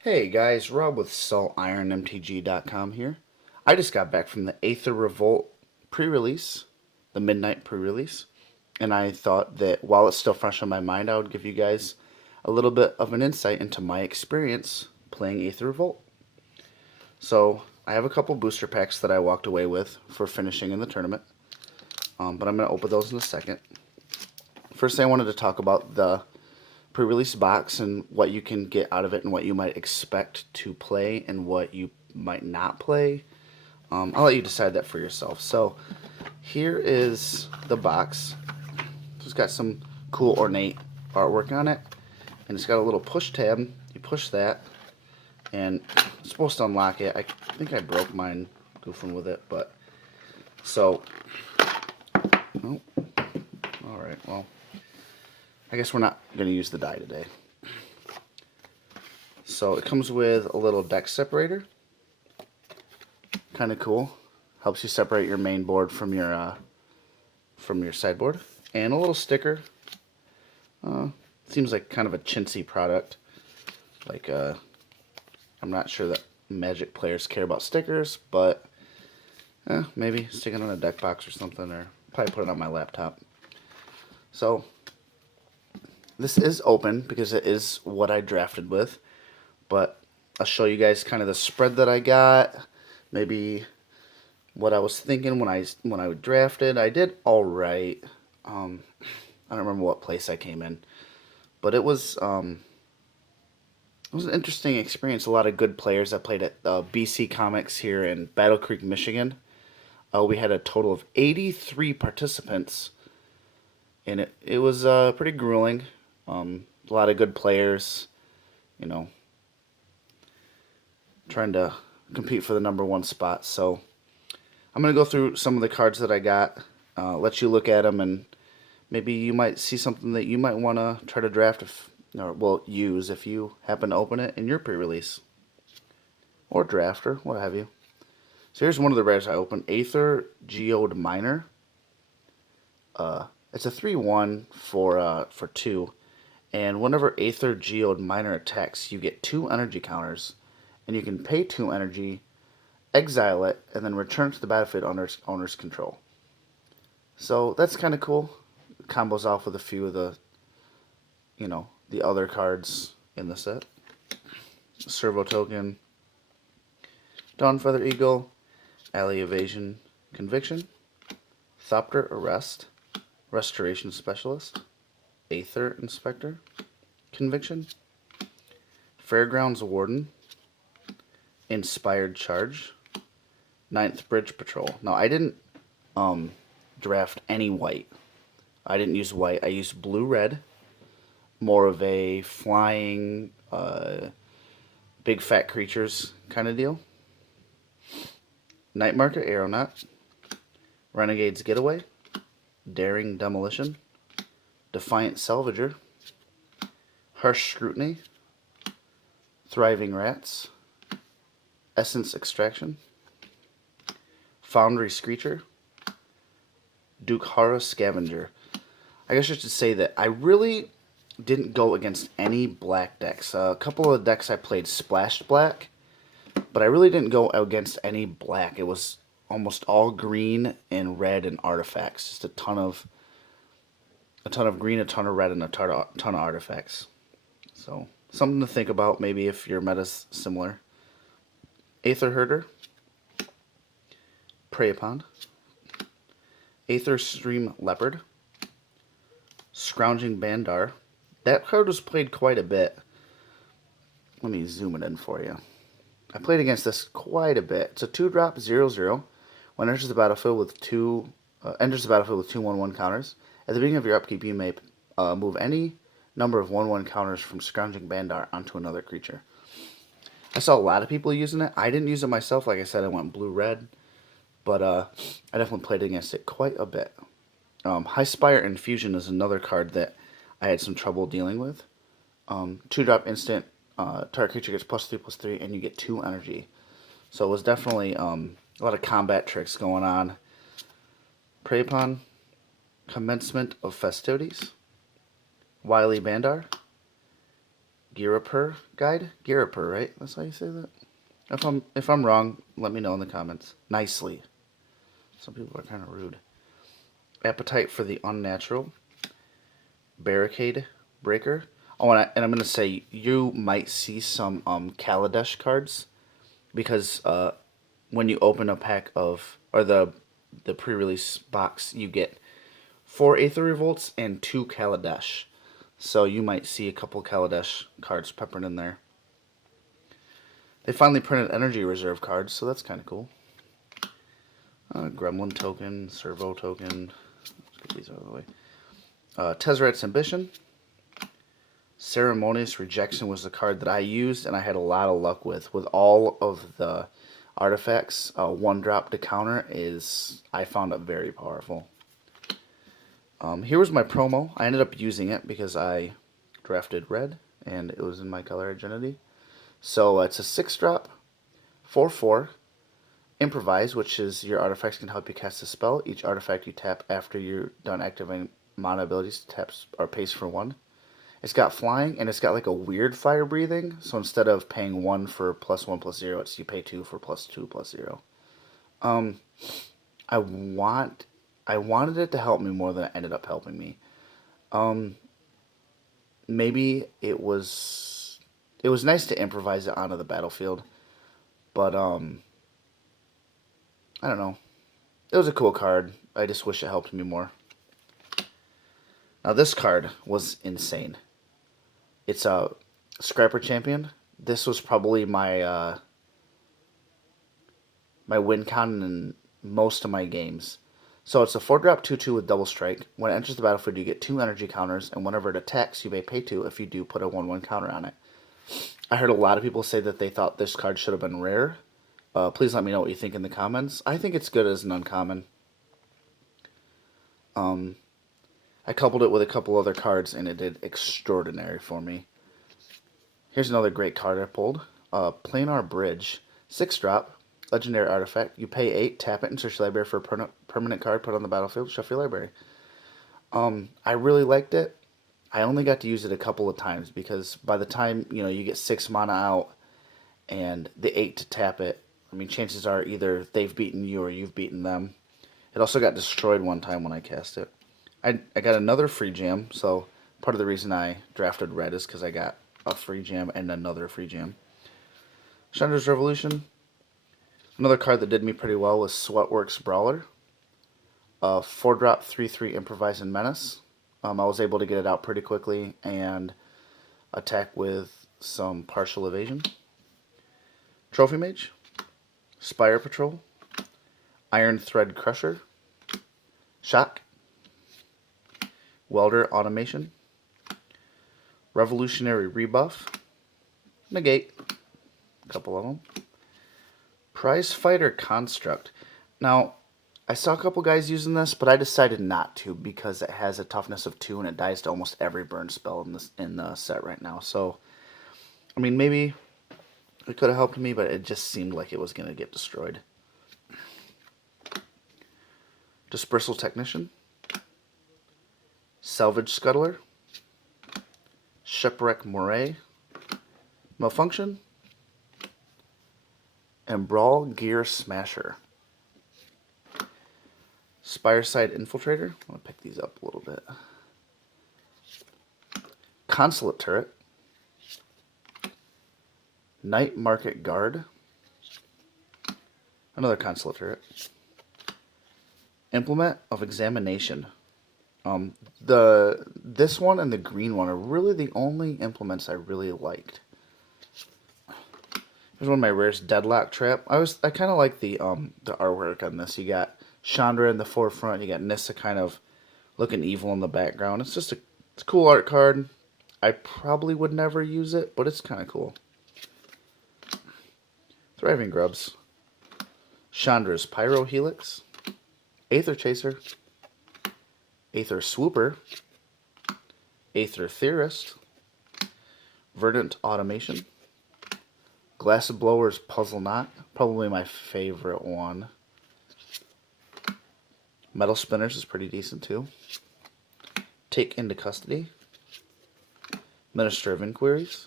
Hey guys, Rob with saltironmtg.com here. I just got back from the Aether Revolt pre-release, the midnight pre-release, and I thought that while it's still fresh on my mind, I would give you guys a little bit of an insight into my experience playing Aether Revolt. So, I have a couple booster packs that I walked away with for finishing in the tournament, but I'm going to open those in a second. First, I wanted to talk about the pre-release box and what you can get out of it and what you might expect to play and what you might not play. I'll let you decide that for yourself. So here is the box. It's got some cool ornate artwork on it, and it's got a little push tab. You push that, and it's supposed to unlock it. I think I broke mine goofing with it, but so. Oh, all right. Well, I guess we're not going to use the die today. So it comes with a little deck separator. Kind of cool. Helps you separate your main board from your sideboard. And a little sticker. Seems like kind of a chintzy product. Like I'm not sure that Magic players care about stickers, but maybe stick it on a deck box or something, or probably put it on my laptop. So this is open because it is what I drafted with, but I'll show you guys kind of the spread that I got, maybe what I was thinking when I drafted. I did all right. I don't remember what place I came in, but it was an interesting experience. A lot of good players. I played at BC Comics here in Battle Creek, Michigan. We had a total of 83 participants, and it was pretty grueling. A lot of good players, you know, trying to compete for the #1 spot. So I'm going to go through some of the cards that I got, let you look at them, and maybe you might see something that you might want to try to draft use if you happen to open it in your pre-release or draft or what have you. So here's one of the rares I opened, Aether Geode Miner. It's a 3/1 for 2. And whenever Aether Geode Miner attacks, you get 2 energy counters, and you can pay 2 energy, exile it, and then return to the battlefield under owner's control. So that's kind of cool. It combos off with a few of the, the other cards in the set. Servo Token, Dawnfeather Eagle, Alley Evasion Conviction, Thopter Arrest, Restoration Specialist, Aether Inspector, Conviction, Fairgrounds Warden, Inspired Charge, Ninth Bridge Patrol. Now, I didn't draft any white. I didn't use white. I used blue-red, more of a flying, big fat creatures kind of deal. Night Market Aeronaut, Renegade's Getaway, Daring Demolition, Defiant Salvager, Harsh Scrutiny, Thriving Rats, Essence Extraction, Foundry Screecher, Dukhara Scavenger. I guess I should say that I really didn't go against any black decks. A couple of decks I played splashed black, but I really didn't go against any black. It was almost all green and red and artifacts. Just a ton of green, a ton of red, and a ton of artifacts. So something to think about maybe if your meta's similar. Aether Herder, Prey Upon, Aether Stream Leopard, Scrounging Bandar. That card was played quite a bit. Let me zoom it in for you. I played against this quite a bit. It's a 2-drop 0/0. When it enters the battlefield with two 1/1 counters. At the beginning of your upkeep, you may move any number of 1/1 counters from Scrounging Bandar onto another creature. I saw a lot of people using it. I didn't use it myself. Like I said, I went blue-red. But I definitely played against it quite a bit. High Spire Infusion is another card that I had some trouble dealing with. 2-drop instant. Target creature gets +3/+3, and you get 2 energy. So it was definitely a lot of combat tricks going on. Prey Upon, Commencement of Festivities, Wily Bandar, Girapur guide. Girapur, right? That's how you say that. If I'm wrong, let me know in the comments. Nicely. Some people are kind of rude. Appetite for the Unnatural. Barricade Breaker. Oh, and I'm going to say you might see some Kaladesh cards because when you open a pack of, or the pre-release box, you get 4 Aether Revolts and 2 Kaladesh. So you might see a couple Kaladesh cards peppered in there. They finally printed Energy Reserve cards, so that's kind of cool. Gremlin token, Servo token. Let's get these out of the way. Tezzeret's Ambition. Ceremonious Rejection was the card that I used, and I had a lot of luck with. With all of the artifacts, 1-drop to counter is, I found it very powerful. Here was my promo. I ended up using it because I drafted red, and it was in my color identity. So it's a 6-drop, 4/4, Improvise, which is your artifacts can help you cast a spell. Each artifact you tap after you're done activating mana abilities taps or pays for 1. It's got flying, and it's got like a weird fire breathing. So instead of paying 1 for +1/+0, it's you pay 2 for +2/+0. I wanted it to help me more than it ended up helping me. Maybe it was nice to improvise it onto the battlefield, but I don't know. It was a cool card. I just wish it helped me more. Now this card was insane. It's a Scrapper Champion. This was probably my my win count in most of my games. So it's a 4-drop 2/2 with double strike. When it enters the battlefield, you get 2 energy counters, and whenever it attacks, you may pay 2 if you do put a 1/1 counter on it. I heard a lot of people say that they thought this card should have been rare. Please let me know what you think in the comments. I think it's good as an uncommon. I coupled it with a couple other cards, and it did extraordinary for me. Here's another great card I pulled. Planar Bridge. 6-drop. Legendary artifact. You pay 8, tap it, and search your library for a permanent card put on the battlefield. Shuffle your library. I really liked it. I only got to use it a couple of times because by the time you get 6 mana out and the 8 to tap it, I mean, chances are either they've beaten you or you've beaten them. It also got destroyed one time when I cast it. I got another free jam, so part of the reason I drafted red is because I got a free jam and another free jam. Chandra's Revolution. Another card that did me pretty well was Sweatworks Brawler. 4-drop 3/3 Improvise and Menace. I was able to get it out pretty quickly and attack with some partial evasion. Trophy Mage. Spire Patrol. Iron Thread Crusher. Shock. Welder Automation. Revolutionary Rebuff. Negate. A couple of them. Prize Fighter Construct. Now, I saw a couple guys using this, but I decided not to because it has a toughness of 2 and it dies to almost every burn spell in the set right now. So, I mean, maybe it could have helped me, but it just seemed like it was going to get destroyed. Dispersal Technician. Salvage Scuttler. Shipwreck Moray. Malfunction. And Brawl Gear Smasher. Spireside Infiltrator. I'm going to pick these up a little bit. Consulate Turret. Night Market Guard. Another Consulate Turret. Implement of Examination. This one and the green one are really the only implements I really liked. Here's one of my rares, Deadlock Trap. I kind of like the artwork on this. You got Chandra in the forefront. You got Nissa kind of looking evil in the background. It's just it's a cool art card. I probably would never use it, but it's kind of cool. Thriving Grubs. Chandra's Pyro Helix. Aether Chaser. Aether Swooper. Aether Theorist. Verdant Automation. Glass Blower's Puzzle Knot. Probably my favorite one. Metal Spinners is pretty decent too. Take Into Custody. Minister of Inquiries.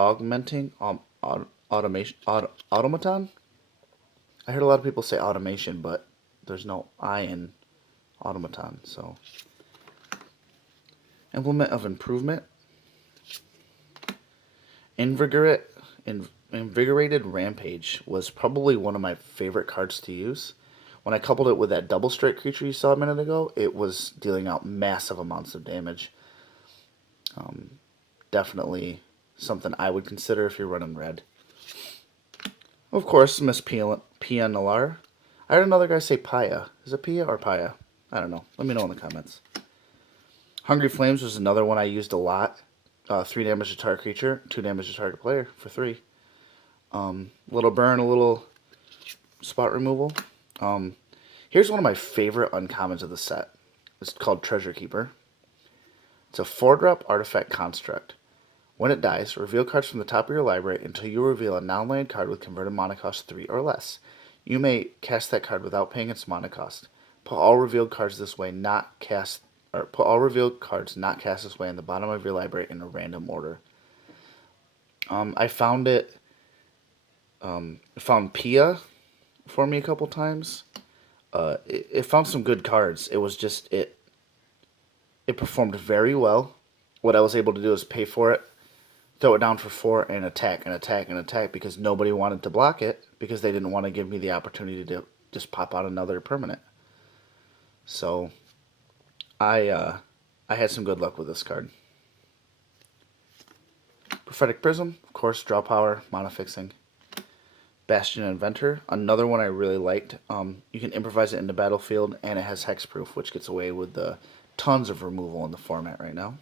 augmenting automaton. I heard a lot of people say automation, but there's no I in automaton. So, implement of improvement. Invigorated Rampage was probably one of my favorite cards to use. When I coupled it with that double strike creature you saw a minute ago, it was dealing out massive amounts of damage. Definitely something I would consider if you're running red. Of course, Miss Pia Nalar. I heard another guy say Paya. Is it Pia or Paya? I don't know. Let me know in the comments. Hungry Flames was another one I used a lot. 3 damage to target creature, 2 damage to target player for 3. Little burn, a little spot removal. Here's one of my favorite uncommons of the set. It's called Treasure Keeper. It's a 4-drop artifact construct. When it dies, reveal cards from the top of your library until you reveal a non-land card with converted mana cost 3 or less. You may cast that card without paying its mana cost. Put all revealed cards this way put all revealed cards not cast this way in the bottom of your library in a random order. I found Pia for me a couple times. It found some good cards. It was just it performed very well. What I was able to do is pay for it, throw it down for 4, and attack, and attack, and attack, because nobody wanted to block it, because they didn't want to give me the opportunity to just pop out another permanent. So, I had some good luck with this card. Prophetic Prism, of course, draw power, mana fixing. Bastion Inventor, another one I really liked. You can improvise it in the battlefield, and it has hexproof, which gets away with the tons of removal in the format right now.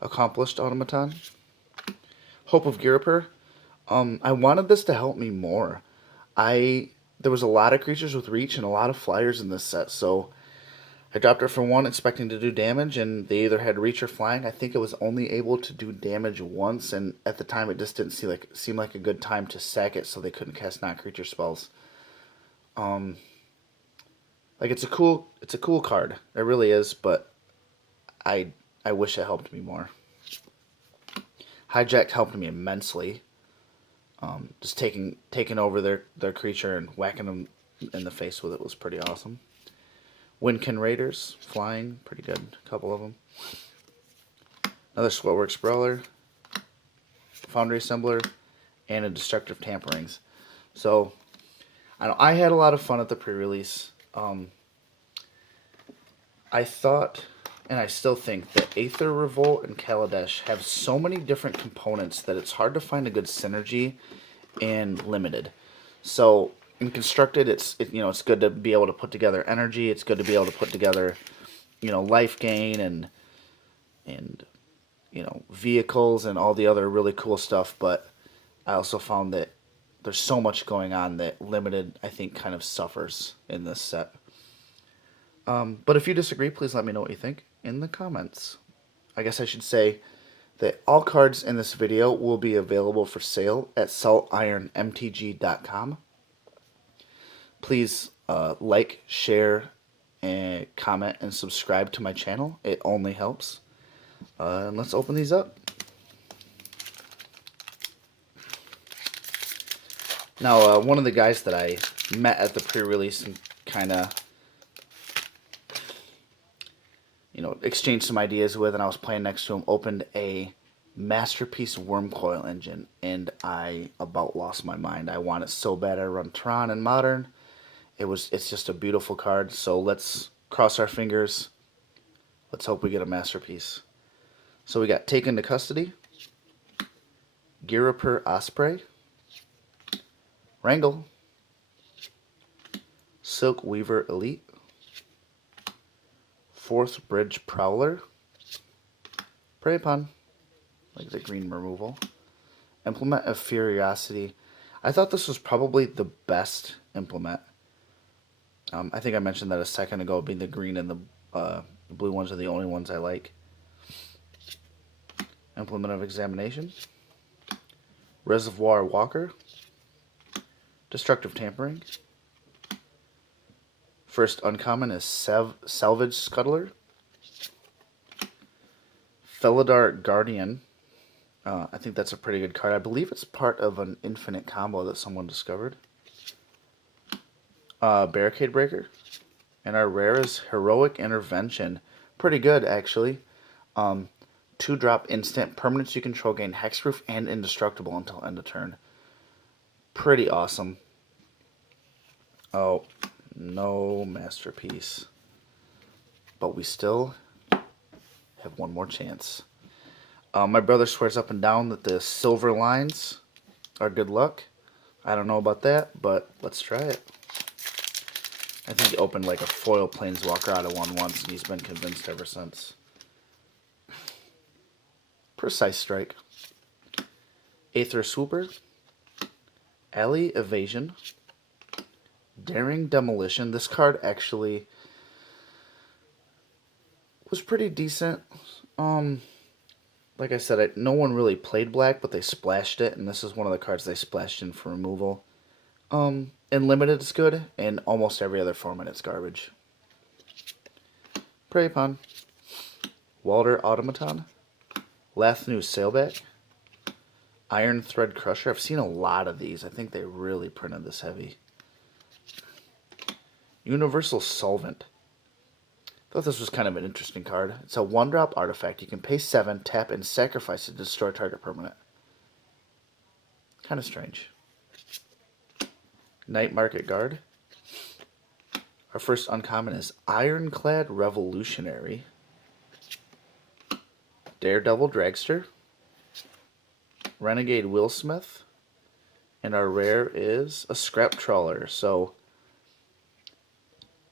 Accomplished Automaton. Hope of Girapur. I wanted this to help me more. There was a lot of creatures with reach and a lot of flyers in this set, so I dropped it for 1 expecting to do damage, and they either had reach or flying. I think it was only able to do damage once, and at the time it just didn't seem like a good time to sack it, so they couldn't cast non-creature spells. It's a cool card. It really is, but I wish it helped me more. Hijacked helped me immensely. Just taking over their creature and whacking them in the face with it was pretty awesome. Windkin Raiders, flying, pretty good, a couple of them. Another Sweatworks Brawler, Foundry Assembler, and a Destructive Tamperings. So, I had a lot of fun at the pre-release. I thought, and I still think, that Aether Revolt and Kaladesh have so many different components that it's hard to find a good synergy in Limited. So, in Constructed, it's good to be able to put together energy. It's good to be able to put together, life gain and vehicles and all the other really cool stuff. But I also found that there's so much going on that Limited, I think, kind of suffers in this set. But if you disagree, please let me know what you think in the comments. I guess I should say that all cards in this video will be available for sale at saltironmtg.com. Please like, share, and comment, and subscribe to my channel. It only helps. And let's open these up. Now, one of the guys that I met at the pre-release and kind of, exchanged some ideas with, and I was playing next to him, opened a Masterpiece Wormcoil engine, and I about lost my mind. I want it so bad. I run Tron and Modern. It's just a beautiful card, so let's cross our fingers. Let's hope we get a Masterpiece. So we got Taken to Custody, Girapur Osprey, Wrangle, Silk Weaver Elite, Fourth Bridge Prowler, Prey Upon, like the green removal, Implement of Furiosity. I thought this was probably the best implement. I think I mentioned that a second ago, being the green and the blue ones are the only ones I like. Implement of Examination, Reservoir Walker, Destructive Tampering. First uncommon is Salvage Scuttler, Felidar Guardian, I think that's a pretty good card. I believe it's part of an infinite combo that someone discovered. Barricade Breaker. And our rare is Heroic Intervention. Pretty good, actually. 2-drop instant. Permanents you control gain hexproof and indestructible until end of turn. Pretty awesome. Oh, no masterpiece. But we still have one more chance. My brother swears up and down that the silver lines are good luck. I don't know about that, but let's try it. I think he opened like a foil planeswalker out of one once, and he's been convinced ever since. Precise Strike. Aether Swooper. Alley Evasion. Daring Demolition. This card actually was pretty decent. Like I said, no one really played black, but they splashed it, and this is one of the cards they splashed in for removal. In limited it's good, and almost every other format it's garbage. Prey Upon. Walder Automaton. Lathnu Sailback. Iron Thread Crusher. I've seen a lot of these. I think they really printed this heavy. Universal Solvent. Thought this was kind of an interesting card. It's a 1-drop artifact. You can pay 7, tap, and sacrifice it to destroy target permanent. Kind of strange. Night Market Guard. Our first uncommon is Ironclad Revolutionary. Daredevil Dragster. Renegade Willsmith. And our rare is a Scrap Trawler. So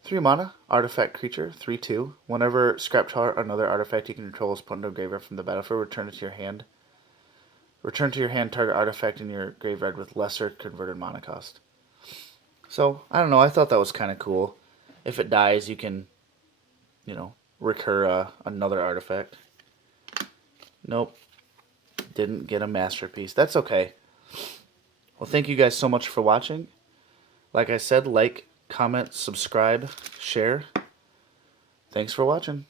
3 mana, artifact creature, 3/2. Whenever Scrap Trawler, another artifact you can control, is put into a graveyard from the battlefield, return it to your hand. Return to your hand target artifact in your graveyard with lesser converted mana cost. So, I don't know, I thought that was kind of cool. If it dies, you can, recur another artifact. Nope. Didn't get a masterpiece. That's okay. Well, thank you guys so much for watching. Like I said, like, comment, subscribe, share. Thanks for watching.